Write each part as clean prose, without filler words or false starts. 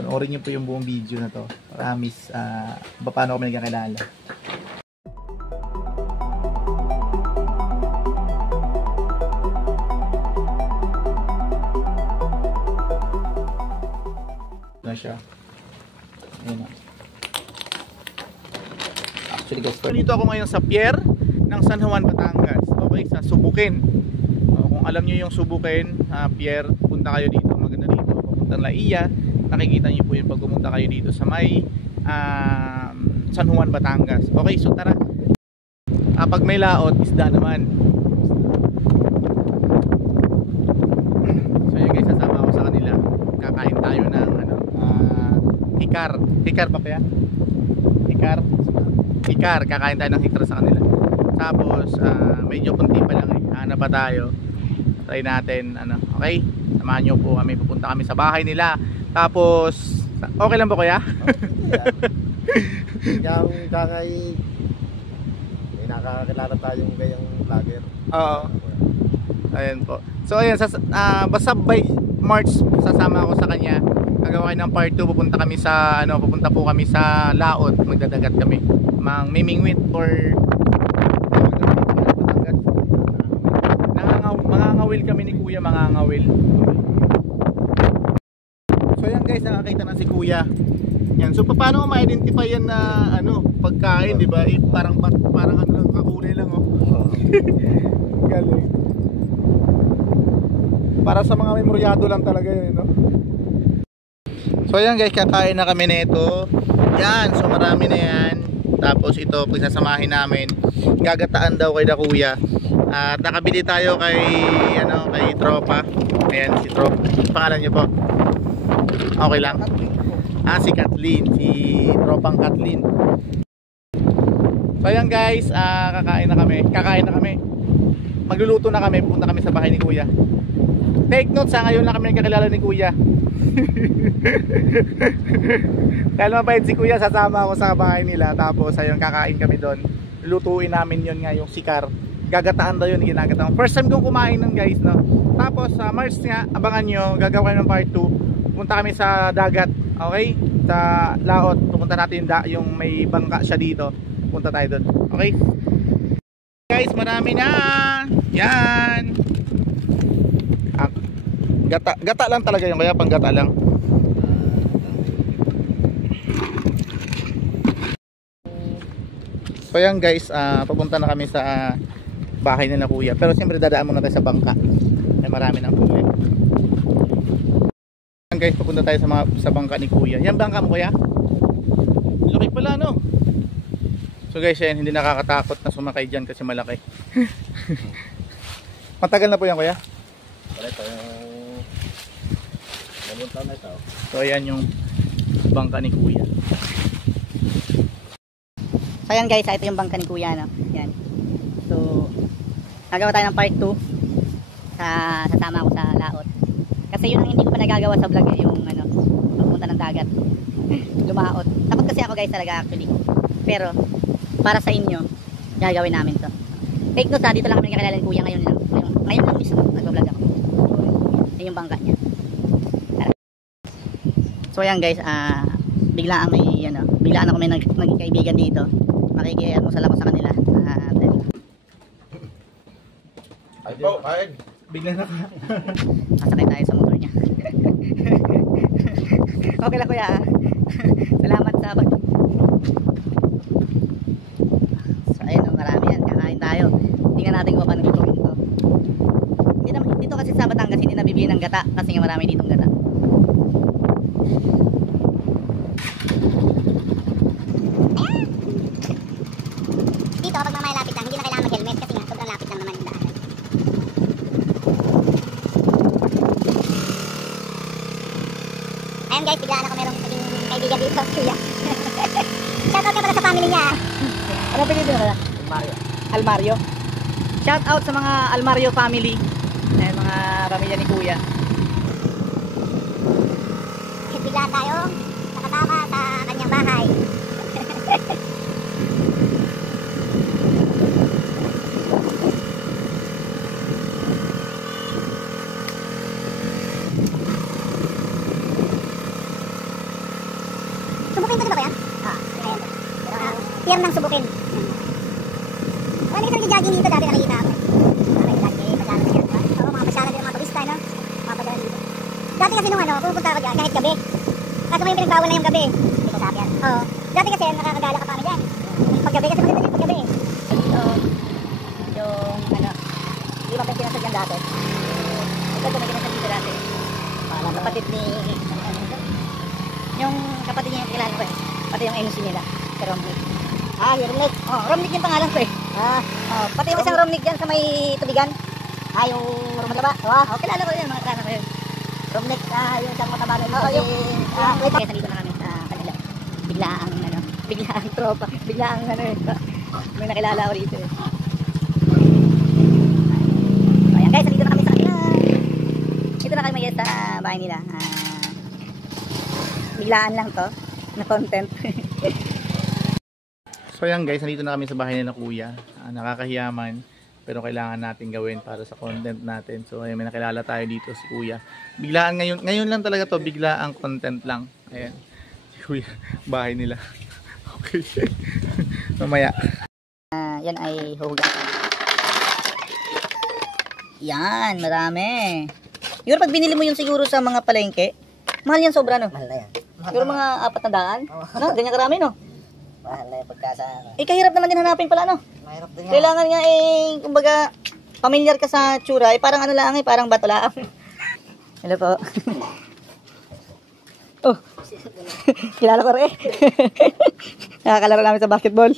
Panoorin niyo po yung buong video na to. Promise, paano kami nagkakilala. Na siya. Ayan na. Actually guys, dito ako ngayon sa pier ng San Juan, Batangas. Okay, sa Subukin. Kung alam niyo yung Subukin, pier, punta kayo dito. Maganda dito. Papuntang La Ia. Nakikita niyo po yung pag pumunta kayo dito sa may San Juan, Batangas. Okay, so tara. Pag may laot, isda naman. So yun guys, sasama ako sa kanila. Kakain tayo ng hikar. Hikar pa kaya? Hikar. Kakain tayo ng hikar sa kanila. Tapos medyo kunti pa lang eh. Hanap pa tayo. Try natin okay? Samahan nyo po kami. Pupunta kami sa bahay nila. Tapos okay lang ba kuya? Yung kakay may nakakakilala tayong gayang vlogger. Oo. Ayan po. So ayan, basta by March sasama ako sa kanya. Gagawa kayo ng part 2, pupunta po kami sa Laot, magdadagat kami. Mimingwit or mangangawil kami ni Kuya, mangangawil. So ayan guys, nakakita na si Kuya. Yan. So paano mo ma-identify yan na pagkain, di ba? Parang kakulay lang oh. Galing. Para sa mga memoryado lang talaga yun, no? So ayan guys, kakain na kami nito. Yan, so marami na yan. Tapos ito, pagsasamahin namin, gagataan daw kay Kuya. At nakabili tayo kay Tropa. Ayan si Tropa. Pangalan niyo po? Okay lang. Si Kathleen, si Tropang Kathleen. So ayan guys, kakain na kami. Magluluto na kami, pupunta kami sa bahay ni Kuya. Take note, sa ngayon lang kami nagkakilala ni Kuya. Dahil mabait si Kuya, sasama ako sa bahay nila. Tapos ayun, kakain kami doon. Lutuin namin yun nga, yung sikar. Gagataan daw yun, ginagataan. First time kong kumain nun guys, no? Tapos sa March nga, abangan nyo, gagawin ng part 2. Punta kami sa dagat, okay? Sa Laot, pupunta natin yung may bangka siya dito. Punta tayo doon, okay? Guys, marami na. Yan. Gata lang talaga yung kaya pang gata lang. So yan guys, papunta na kami sa bahay nila Kuya. Pero siyempre dadaan muna tayo sa bangka. Ay marami nang huli. Yan guys, papunta tayo sa bangka ni Kuya. Yan bangka mo Kuya? Laki pala no? So guys, yan, hindi nakakatakot na sumakay dyan kasi malaki. Matagal na po yan Kuya? So ayan yung bangka ni Kuya. So ayan guys, ito yung bangka ni Kuya, no? Yan. So nagawa tayo ng part 2 sasama ko sa Laot. Kasi yun ang hindi ko pa nagagawa sa vlog yung pagpunta ng dagat. Lumaot. Takot kasi ako guys talaga actually. Pero para sa inyo, gagawin namin to. Take note dito lang kami nagkakilala ni Kuya ngayon lang. Ngayon lang mismo nag-vlog ako. Yan yung bangka niya. So ayan guys, biglaan ako may naging kaibigan dito. Makikialmusal ako sa kanila. Ay po, kain. Bigla na ka. Sasakay tayo sa motor niya. Okay lang Kuya. Salamat sa So ayun, marami yan. Kakain tayo. Tingnan natin kung paano lutuin to. Dito kasi sa Batangas hindi nabibili ng gata kasi nga marami ditong gata. Dito pag mamaya lapit lang, hindi na kailangan mag-helmet kasi nga sobrang lapit lang naman yung daanan. Ayan guys, biglaan ako merong naging kaibigan dito, Kuya. Shoutout ka pala sa family niya. Ano pinili mo pala? Almario. Shoutout sa mga Almario family. Ayan, mga pamilya ni Kuya. Biglaan tayo nakatama sa kanyang bahay. lang nang subukin. Wala kasi nag-jogging dito, dati nakikita ako. Oo, mga pasyala din ng mga turista, no? Mga padala dito. Dati kasi nung pupunta ako dyan, kahit gabi. Kaso may pinagbawal na yung gabi. Dito sa akin. Oo. Dati kasi nakakagala ka pa dyan. Paggabi kasi maganda yung paggabi. So, yung hindi ba pa yung kinasal dyan dati? Ito may kinasal dito dati. Kapatid ni yung kapatid niya yung kilala ko eh. Pati yung MC nila. Si Romnick. Yung Romnick. Romnick yung pangalan ko eh. Pati yung isang Romnick dyan sa may tubigan. Yung Rumalaba. Kilala ko yun. Mga kilala ko yun. Romnick, yung isang mataba na yun. Wait, kaya nandito na kami sa kanila. Biglaang tropa. Biglaang may nakilala ko rito eh. Ayan guys, nandito na kami sa kanila. Ito na kami sa bahay nila. Biglaan lang to na content. So ayan guys, nandito na kami sa bahay nila kuya. Nakakahiyaman, pero kailangan natin gawin para sa content natin. So ayan, may nakilala tayo dito si kuya. Biglaan ngayon lang talaga to, biglaang content lang. Ayan, si kuya, bahay nila. Okay. Mamaya. Yan ay huhugasan. Yan, marami. Siguro pag binili mo yun siguro sa mga palengke, mahal yan sobra, no? Mahal na yan. Siguro mga 400. No? Ganyan karami, no? Mahal na yan pagkasa. Kahirap naman din hanapin pala, no? Mahirap din yan. Kailangan nga kumbaga, familiar ka sa tsura, parang ano lang parang bato lang. Hello po. Oh. Kilala ko rin. Nakakalaro namin sa basketball.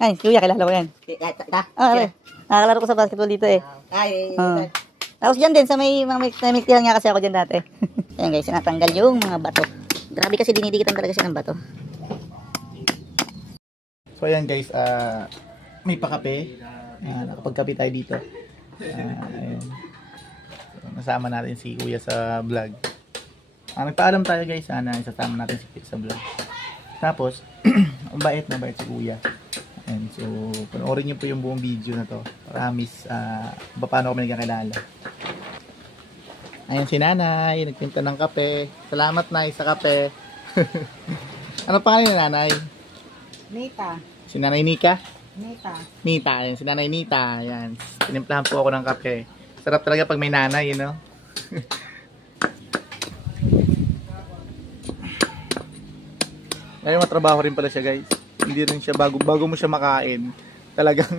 Ay, kuya, kilala ko yan. Nakakalaro ko sa basketball dito eh. Tapos dyan din, sa may tiran nga kasi ako dyan dati. Ayan guys, sinatanggal yung mga bato. Grabe kasi dinidikitan talaga siya ng bato. So ayan guys, may pakape. Nakapagkape tayo dito. Ayan. So, nasama natin si kuya sa vlog. Nagpaalam tayo guys, sana isasama natin si kuya sa vlog. Tapos, ang bait si kuya. Ayan, so, panoorin niyo po yung buong video na to. Promise, paano kami nagkakilala. Ayan si nanay, nagpinta ng kape. Salamat nay sa kape. Ano pangalan ni nanay? Nita. Si nanay Nika? Nita. Nita, ayan, si nanay Nita. Ayan, tinimplahan po ako ng kape. Sarap talaga pag may nanay, you know? Ngayon matrabaho rin pala siya guys. Hindi rin siya bago mo siya makain. Talagang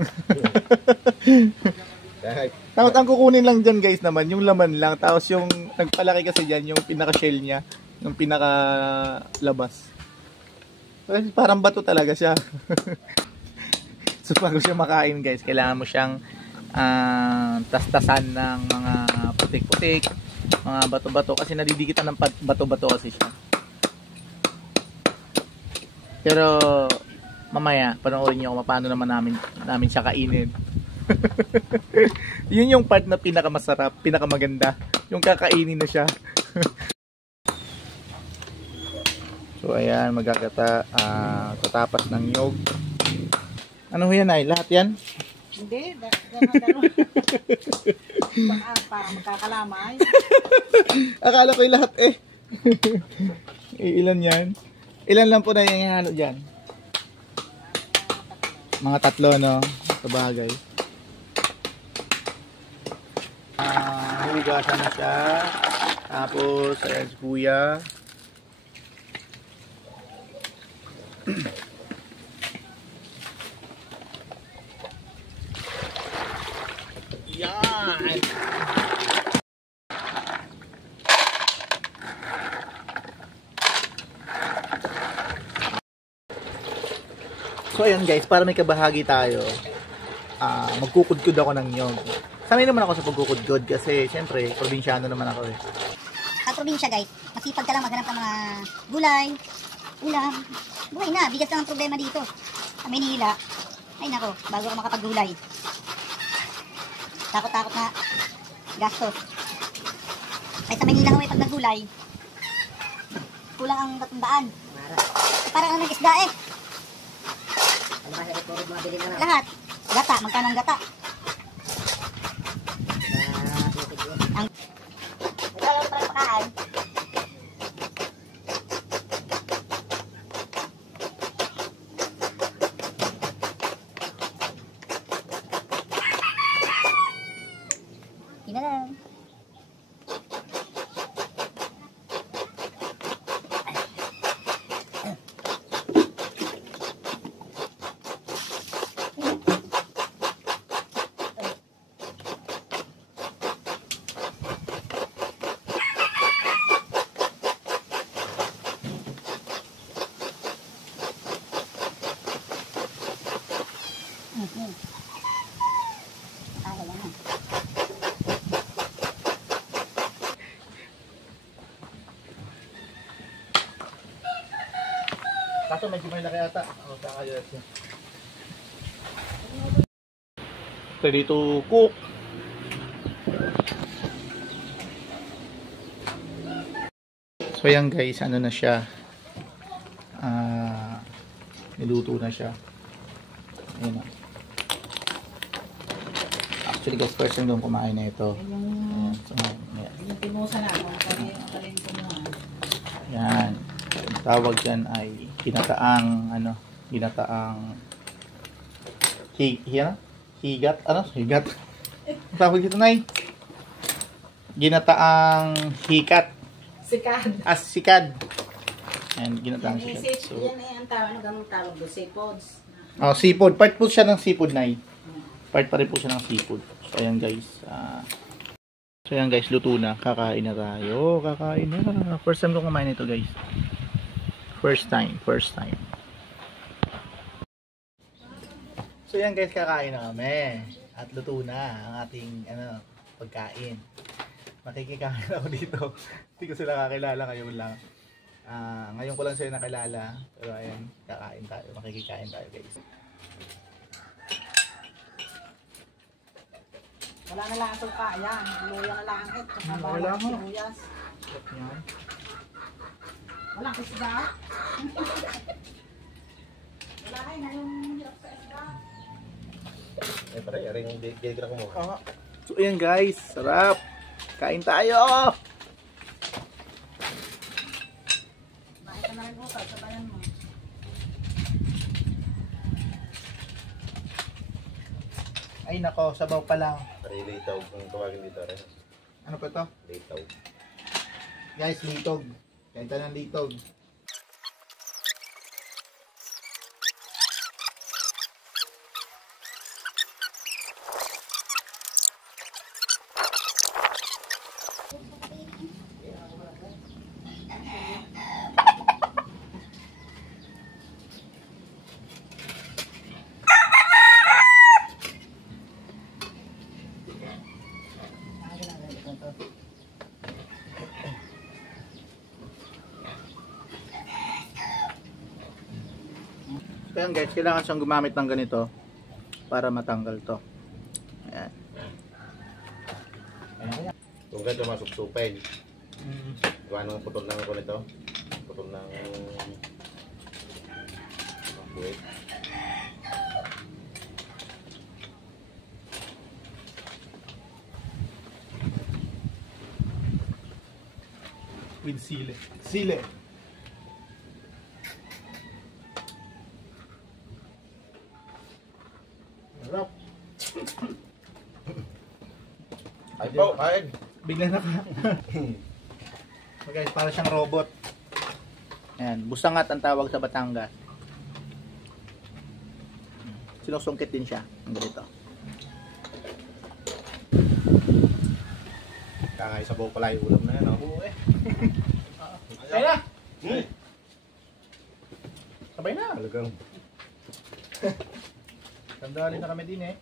tapos ang kukunin lang dyan guys naman, yung laman lang. Tapos yung nagpalaki kasi dyan, yung pinaka-shell niya, yung pinaka-labas. So, parang bato talaga siya. So bago siya makain guys, kailangan mo siyang tastasan ng mga putik-putik, mga bato-bato. Kasi nadidikitan ng bato-bato kasi siya. Pero mamaya, panoorin niyo kung paano naman namin siya kainin. Yun yung part na pinakamasarap, pinakamaganda. Yung kakainin na siya. So ayan, magkakata, tatapas ng nyog. Ano yan ay? Lahat yan? Hindi, para magkakalamay. Akala ko yung lahat eh. Ilan yan? Ilan lang po na yung ano dyan? Mga 3, no? Sa bagay. Hugasan na siya. Tapos, ayan si kuya. Yan! So ayan guys, para may kabahagi tayo, magkukudkod ako ng nyog. Sanay naman ako sa pagkukudkod kasi syempre, probinsyano naman ako eh. Sa probinsya guys, masipag ka lang maghanap ng mga gulay, ulam. Buhay na, bigas lang ang problema dito. Sa Manila, ay nako, bago ka makapaggulay. Takot-takot na gastos. Ay sa Manila nga pag naggulay, kulang ang 300. Parang ang isda eh. Lahat. Gata, magkano ang gata? Ang magkano para pakain? Kaso medyo may laki ata. O, kakayat niya. Ready to cook. So yan guys, ano na siya. Niluto na siya. Ayan na. Actually guys, first time doon kumain na ito. Ayan. So, ayan. Yung tinusa na ako. Kaling kumuha. Yan. Ang tawag dyan ay ginataang higat. Ano? Higat. Ang tawag dito, Nay? Ginataang hikat. Sikad. Sikad. And ginataang Yan sikad. is, yan eh, ang tawag, anong tawag doon? Seafoods. Oh, seafood. Part po siya ng seafood, Nay. Part pa rin po siya ng seafood. So, ayan guys. So, ayan guys. Luto na. Kakain na tayo. Kakain na. First time ko kumain ito, guys. First time. So, ayan guys. Kakain na kami. At luto na ang ating pagkain. Makikikain ako dito. Hindi ko sila kakilala ngayon lang. Ngayon ko lang sila nakilala. Pero ayan, kakain tayo. Makikikain tayo guys. Wala na lang ang suka. Yan. Luya na lang ito. Wala Wala mo. sibuyas. Yan. Walang isda. Wala kayo na yung hirap sa isda. Eh, pare, aring ginigil ko mo. So ayan guys, sarap. Kain tayo. Bakit ka na rin bukas? Sabayan mo. Ay nako, sabaw pa lang. Pare, litaw kung tawagin dito rin. Ano pa to? Litaw. Guys, litog. Kain tayo ng litog. Kaya guys, kailangan siyang gumamit ng ganito para matanggal to. Ayan. Kung ganito masuksupin. Gawa nung putol ng ako nito. Putol ng buwit. With sile. Sile. Sarap. Ay po, ay. Bigla na ka. So guys, para siyang robot. Ayan, busangat ang tawag sa Batangas. Sinusungkit din siya. Ang ganito. Kangay sabaw pala yung ulam na yan, no? Oo eh. Sabay na! Sabay na! Talagang. Sandali na kami din eh.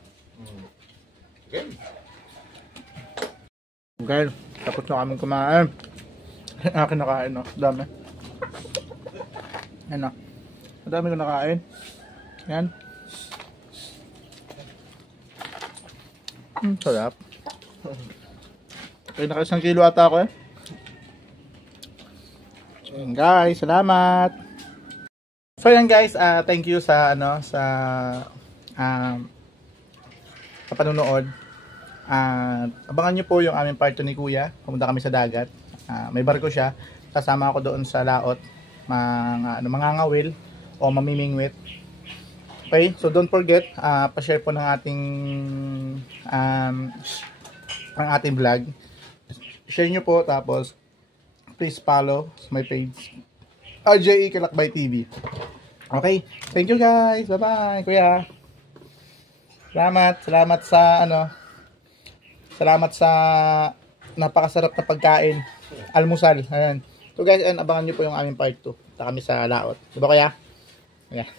Okay. Okay, tapos na kami kumain. Akin nakain, no? Dami. Ayan na. Madami ko nakain. Yan. Sarap. Okay, naka 1 kilo ata ako eh. Ayan guys, salamat. So yan guys, thank you sa sa panonood. Abangan nyo po yung aming part 2 ni Kuya. Pumunta kami sa dagat. May barko siya. Kasama ako doon sa laot. Mangangawil o mamimingwit. Okay, so don't forget, pa-share po ng ating vlog. Share nyo po, tapos please follow my page, RJE Kalakbay TV. Okay, thank you guys. Bye-bye, Kuya. Salamat sa napakasarap na pagkain. Almusal. Ayan. So guys, abangan nyo po yung aming part 2. Punta kami sa laot. Diba Kuya? Yeah.